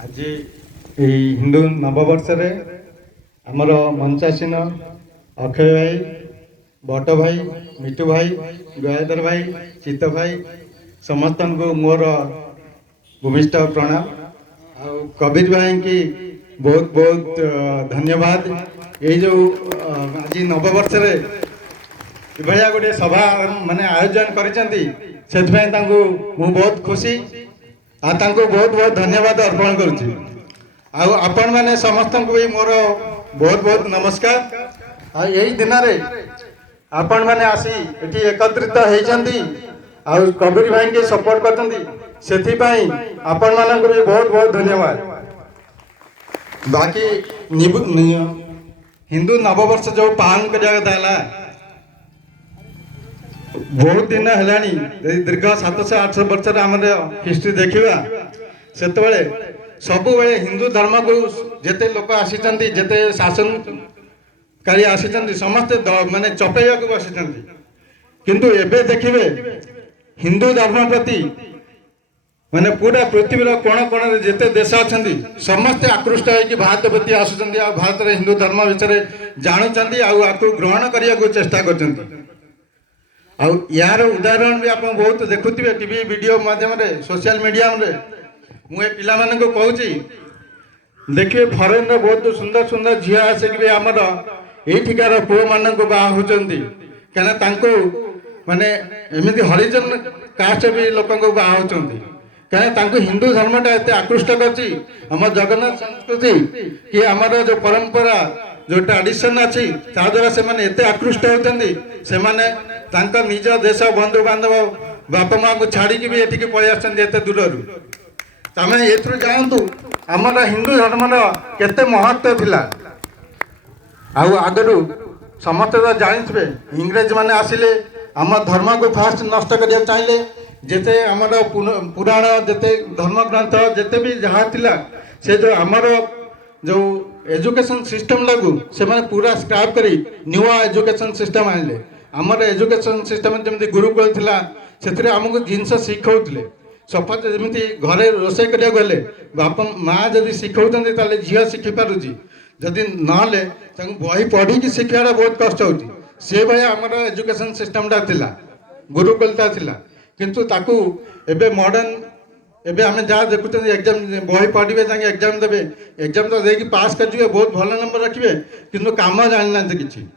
आज हिंदू नववर्ष आमर मंचासीन अक्षय भाई, बट भाई, मिटू भाई, गयाधर भाई, चित्त भाई समस्त को मोर भूमिष्ठ प्रणाम। कबीर भाई की बहुत बहुत धन्यवाद। ये जो आज नववर्ष भाया गोटे सभा माने आयोजन कर बहुत खुशी बहुत बहुत धन्यवाद अर्पण करुच्ची। आपण मैंने समस्त को भी मोर बहुत बहुत नमस्कार। यही दिन आपण मैंने आसी एटी एकत्रित होती कबीर भाई के सपोर्ट कर आपण मान भी बहुत बहुत धन्यवाद। बाकी हिंदू नववर्ष जो पालन करा बहुत दिन है दीर्घ 700-800 वर्ष आम हिस्ट्री देखा से सब हिंदू धर्म को जिते लोक आसी जिते शासनकारी आसी समस्ते माने चपेया को बसी किंतु एबे देखिए हिंदू धर्म प्रति माने पूरा पृथ्वी कोण कोण जिते देश अच्छा समस्ते आकृष्ट होकर भारत प्रति आसुँच भारत हिंदू धर्म विषय जानुंट आपको ग्रहण करने को चेष्टा कर यार उदाहरण भी आप बहुत देखुवे टीवी वीडियो माध्यम सोशल मीडिया मुझे पिला को कहूँ देखिए फरेन बहुत सुंदर सुंदर झील आसिक आमर यहीकार पुओ मान बाहा होती कहीं माने एमती हरिजन कास्ट भी लोक बाहा होती कहीं हिंदू धर्मटा एत आकृष्ट कर जगन्नाथ संस्कृति कि आमर जो परंपरा जो ट्रेडिशन अच्छी द्वारा से आकृष्ट होती से निज देश बंधु बांधव बापा माँ को छाड़ी भी ये पलि आते दूर तमें ये जानतु आमर हिंदू धर्मर केते महत्व थिला। आगरू समस्त तो जानी इंग्रेज माने आसिले आम धर्म को फास्ट नष्ट करने चाहिए जिते आमर पुराण जिते धर्म ग्रंथ जिते भी जहाँ थिला से जो आमर जो एजुकेशन सिस्टम लागू से माने पूरा स्क्रैप करी न्यू एजुकेशन सिस्टम आनिले। आमर एजुकेशन सिस्टम जमी गुरुकुल थिला से आमको जिनस शिखौले सपोज जमी घरे रोसे करा गले बापा माँ जदि शिखौते झील शिखी पारुची जदि नले बही पढ़ी शिखाटा बहुत कष्ट हो सी भाई आमर एजुकेशन सिस्टमटा थिला गुरुकुलता थिला किंतु ताकू एबे मॉडर्न एबे आम जहाँ देखुं एग्जाम बही पढ़े एग्जाम देवे एग्जाम तो देकी पास कर बहुत भल नंबर रखिए किंतु काम जानी ना कि